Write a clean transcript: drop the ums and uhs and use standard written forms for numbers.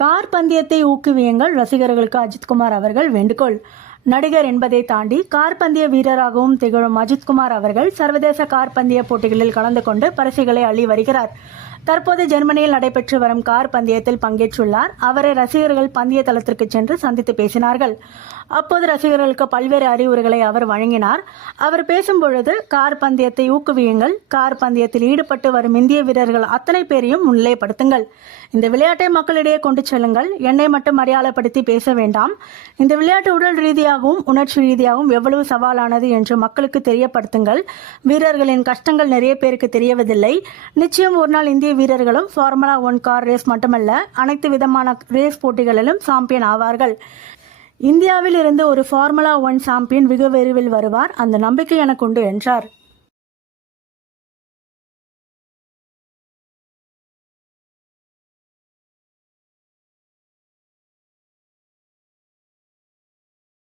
Car பந்தயத்தை ஊக்குவியுங்கள் ரசிகர்களுக்கு அஜித்குமார் அவர்கள் வேண்டுகோள். நடிகர் என்பதை தாண்டி கார் பந்தய வீரராகவும் திகழும் அஜித்குமார் அவர்கள் சர்வதேச கார் பந்தய போட்டிகளில் கலந்து கொண்டு பரிசுகளை அள்ளி வருகிறார். தற்போது ஜெர்மனியில் நடைபெற்று வரும் கார் பந்தயத்தில் பங்கேற்றுள்ளார். அவரை ரசிகர்கள் பந்தய தளத்திற்கு சென்று சந்தித்து பேசினார்கள். அப்போது ரசிகர்களுக்கு பல்வேறு அறிவுரைகளை அவர் வழங்கினார். அவர் பேசும்பொழுது கார் பந்தயத்தை ஊக்குவியுங்கள், கார் பந்தயத்தில் ஈடுபட்டு வரும் இந்திய வீரர்கள் அத்தனை பேரையும் முன்னிலைப்படுத்துங்கள், இந்த விளையாட்டை மக்களிடையே கொண்டு செல்லுங்கள், என்னை மட்டும் அடையாளப்படுத்தி பேச வேண்டாம், இந்த விளையாட்டு உடல் ரீதியாகவும் உணர்ச்சி ரீதியாகவும் எவ்வளவு சவாலானது என்று மக்களுக்கு தெரியப்படுத்துங்கள், வீரர்களின் கஷ்டங்கள் நிறைய பேருக்கு தெரியவதில்லை, நிச்சயம் ஒரு நாள் இந்திய வீரர்களும் ஃபார்முலா 1 கார் ரேஸ் மட்டுமல்ல அனைத்து விதமான ரேஸ் போட்டிகளிலும் சாம்பியன் ஆவார்கள். இந்தியாவில் இருந்து ஒரு ஃபார்முலா 1 சாம்பியன் வெகு விரைவில் வருவார், அந்த நம்பிக்கை எனக்கு உண்டு என்றார்.